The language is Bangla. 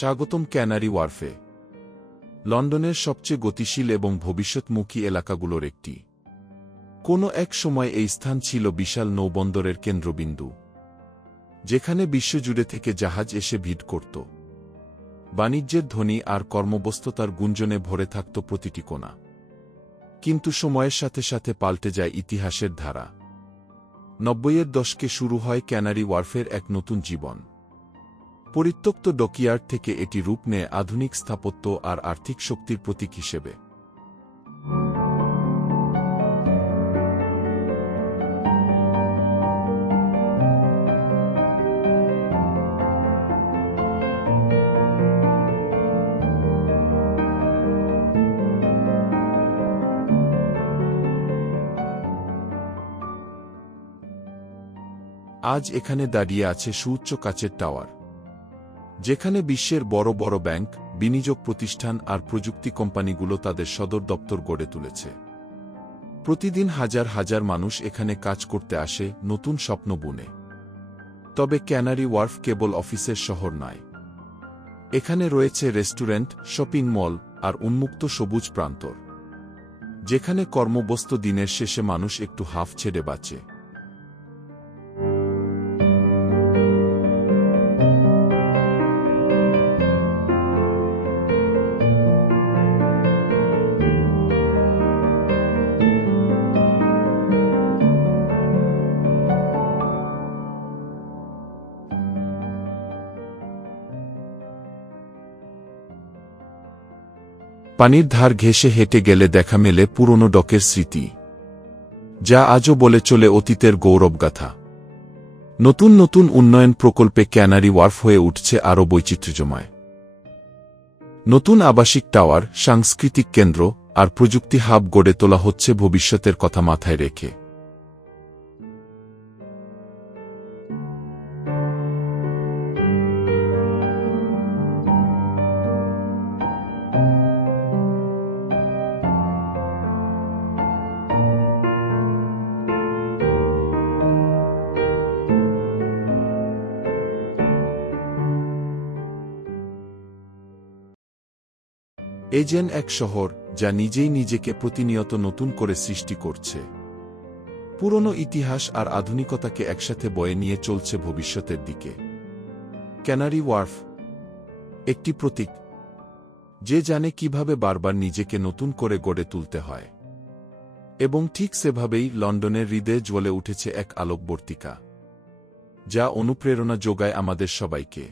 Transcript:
স্বাগতম ক্যানারি ওয়ার্ফে, লন্ডনের সবচেয়ে গতিশীল এবং ভবিষ্যৎমুখী এলাকাগুলোর একটি। কোনো এক সময় এই স্থান ছিল বিশাল নৌবন্দরের কেন্দ্রবিন্দু, যেখানে বিশ্বজুড়ে থেকে জাহাজ এসে ভিড় করত। বাণিজ্যের ধ্বনি আর কর্মব্যস্ততার গুঞ্জনে ভরে থাকত প্রতিটি কোণা। কিন্তু সময়ের সাথে সাথে পাল্টে যায় ইতিহাসের ধারা। ৯০-এর দশকে শুরু হয় ক্যানারি ওয়ার্ফের এক নতুন জীবন। পরিত্যক্ত ডকইয়ার্ড থেকে এটি রূপ নেয় আধুনিক স্থাপত্য আর আর্থিক শক্তির প্রতীক হিসেবে। আজ এখানে দাঁড়িয়ে আছে সুউচ্চ কাচের টাওয়ার, যেখানে বিশ্বের বড় বড় ব্যাংক, বিনিয়োগ প্রতিষ্ঠান আর প্রযুক্তি কোম্পানিগুলো তাদের সদর দপ্তর গড়ে তুলেছে। প্রতিদিন হাজার হাজার মানুষ এখানে কাজ করতে আসে, নতুন স্বপ্ন বুনে। তবে ক্যানারি ওয়ার্ফ কেবল অফিসের শহর নয়। এখানে রয়েছে রেস্টুরেন্ট, শপিং মল আর উন্মুক্ত সবুজ প্রান্তর, যেখানে কর্মব্যস্ত দিনের শেষে মানুষ একটু হাফ ছেড়ে বাঁচে। পানির ধার ঘেঁষে হেঁটে গেলে দেখা মেলে পুরনো ডকের স্মৃতি, যা আজও বলে চলে অতীতের গৌরবগাথা। নতুন নতুন উন্নয়ন প্রকল্পে ক্যানারি ওয়ার্ফ হয়ে উঠছে আরও বৈচিত্র্যময়। নতুন আবাসিক টাওয়ার, সাংস্কৃতিক কেন্দ্র আর প্রযুক্তি হাব গড়ে তোলা হচ্ছে ভবিষ্যতের কথা মাথায় রেখে। এজেন এক শহর, যা নিজেই নিজেকে প্রতিনিয়ত নতুন করে সৃষ্টি করছে। পুরনো ইতিহাস আর আধুনিকতাকে একসাথে বয়ে নিয়ে চলছে ভবিষ্যতের দিকে। ক্যানারি ওয়ার্ফ একটি প্রতীক, যে জানে কিভাবে বারবার নিজেকে নতুন করে গড়ে তুলতে হয়। এবং ঠিক সেভাবেই লন্ডনের হৃদয়ে জ্বলে উঠেছে এক আলোকবর্তিকা, যা অনুপ্রেরণা যোগায় আমাদের সবাইকে।